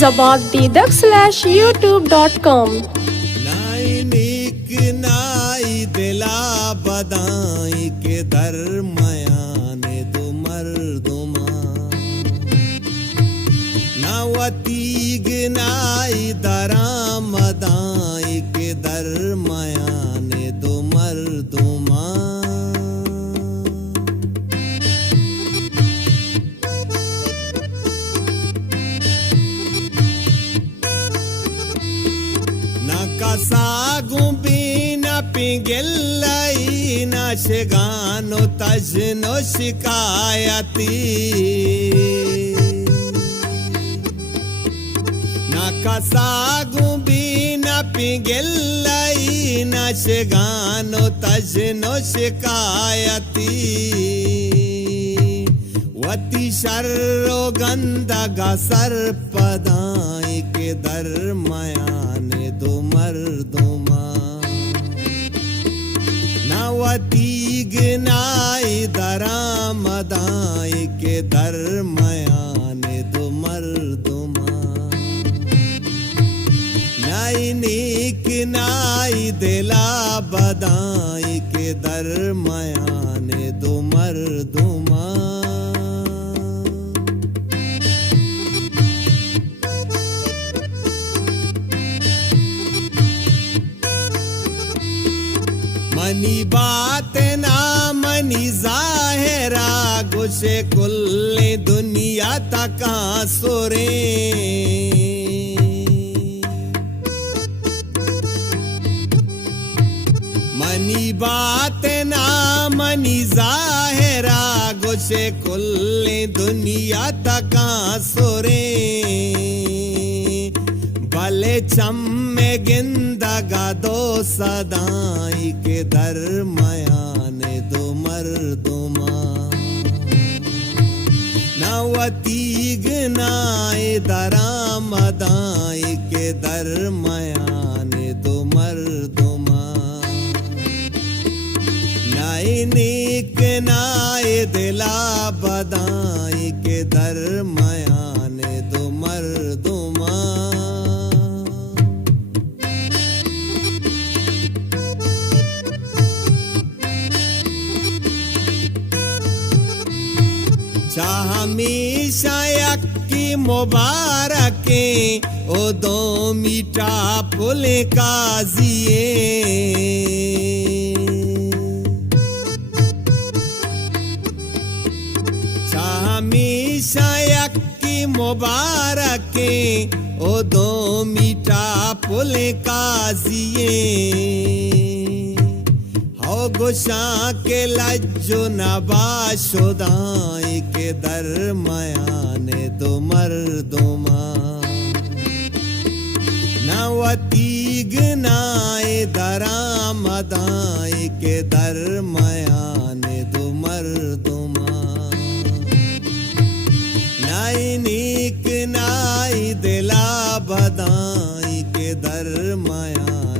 zabarddidak/youtube.com नाई नीक नाई दिला बदाई के दरमयाने दो मर्दुमा नावतीग नाई दरामदाई के दरमयाने दो मर्दुमा Kasagu bina pingelai na shigano tajno shikayati na kasagu bina pingelai na shigano tajno shikayati वती शर्रो गंदा सर्पदाई के दरमयाने दो मर्दुमा नवती गनाई दरामदाई के दरमयाने दो मर्दुमा नाई नीक नाई दिला बदाई के दरमयाने दो मर्दुमा मनी बात ना मनी जाहिरा गुशे कुल्ले दुनिया तका सोरे मनी बात ना मनी जाहिरा गुशे कुल्ले दुनिया तका सोरे भले चम्मे गिंदगा दो सदाई के दरमयाने दो मर्दुमा नवती गनाए दरामदाई के दरमयाने दो मर्दुमा नाई नीक नाए दिला बदाई के दरमयाने दो मर्दुमा हमेशा यक्की मुबारके ओ दो मीठा फूल काजिए हमेशा यक्की मुबारके ओ दो मीठा फूल काजिए गुशा के लज्जो नबाशुदाई के दरमयाने दो मर्दुमा नवती गनाए दरामदाई के दरमयाने दो मर्दुमा नाई नीक नाई दिला बदाई के दरमयाने